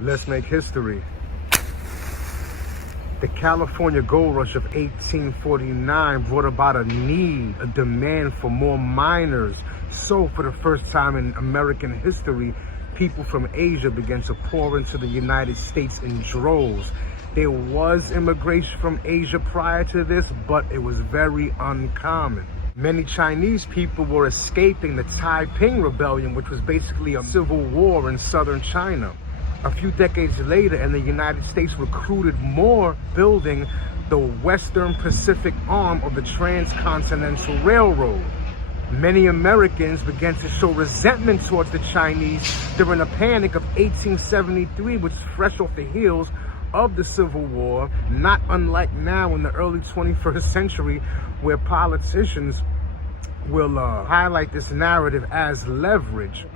Let's make history. The California gold rush of 1849 brought about a demand for more miners. So for the first time in American history, people from Asia began to pour into the United States in droves. There was immigration from Asia prior to this, but it was very uncommon. Many Chinese people were escaping the Taiping Rebellion, which was basically a civil war in southern China. A few decades later, and the United States recruited more, building the Western Pacific arm of the Transcontinental Railroad. Many Americans began to show resentment towards the Chinese during the Panic of 1873, which was fresh off the heels of the Civil War, not unlike now in the early 21st century, where politicians will highlight this narrative as leverage.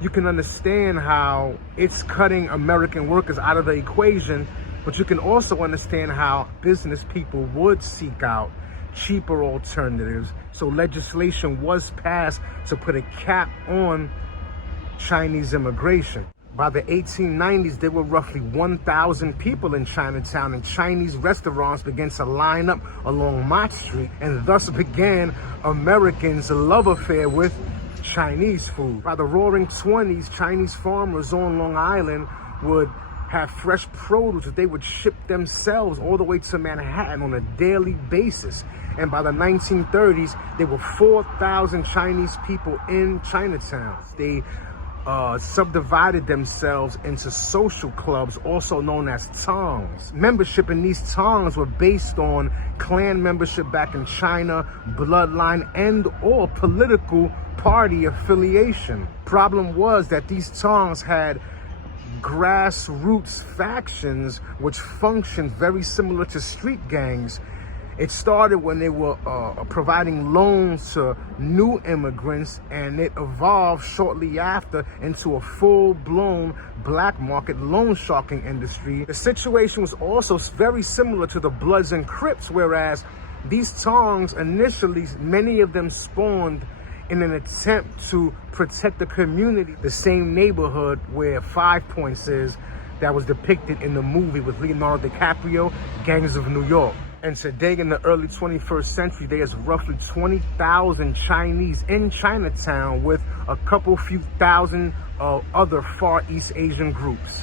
You can understand how it's cutting American workers out of the equation, but you can also understand how business people would seek out cheaper alternatives. So legislation was passed to put a cap on Chinese immigration. By the 1890s, there were roughly 1,000 people in Chinatown, and Chinese restaurants began to line up along Mott Street, and thus began Americans' love affair with Chinese food. By the roaring 20s, Chinese farmers on Long Island would have fresh produce that they would ship themselves all the way to Manhattan on a daily basis. And by the 1930s, there were 4,000 Chinese people in Chinatown. They subdivided themselves into social clubs, also known as tongs. Membership in these tongs were based on clan membership back in China, bloodline, and or political party affiliation. Problem was that these tongs had grassroots factions which functioned very similar to street gangs. It started when they were providing loans to new immigrants, and it evolved shortly after into a full-blown black market loan sharking industry. The situation was also very similar to the Bloods and Crips, whereas these tongs initially, many of them spawned in an attempt to protect the community, the same neighborhood where 5 Points is, that was depicted in the movie with Leonardo DiCaprio, Gangs of New York. And today, in the early 21st century, there's roughly 20,000 Chinese in Chinatown, with a few thousand other Far East Asian groups.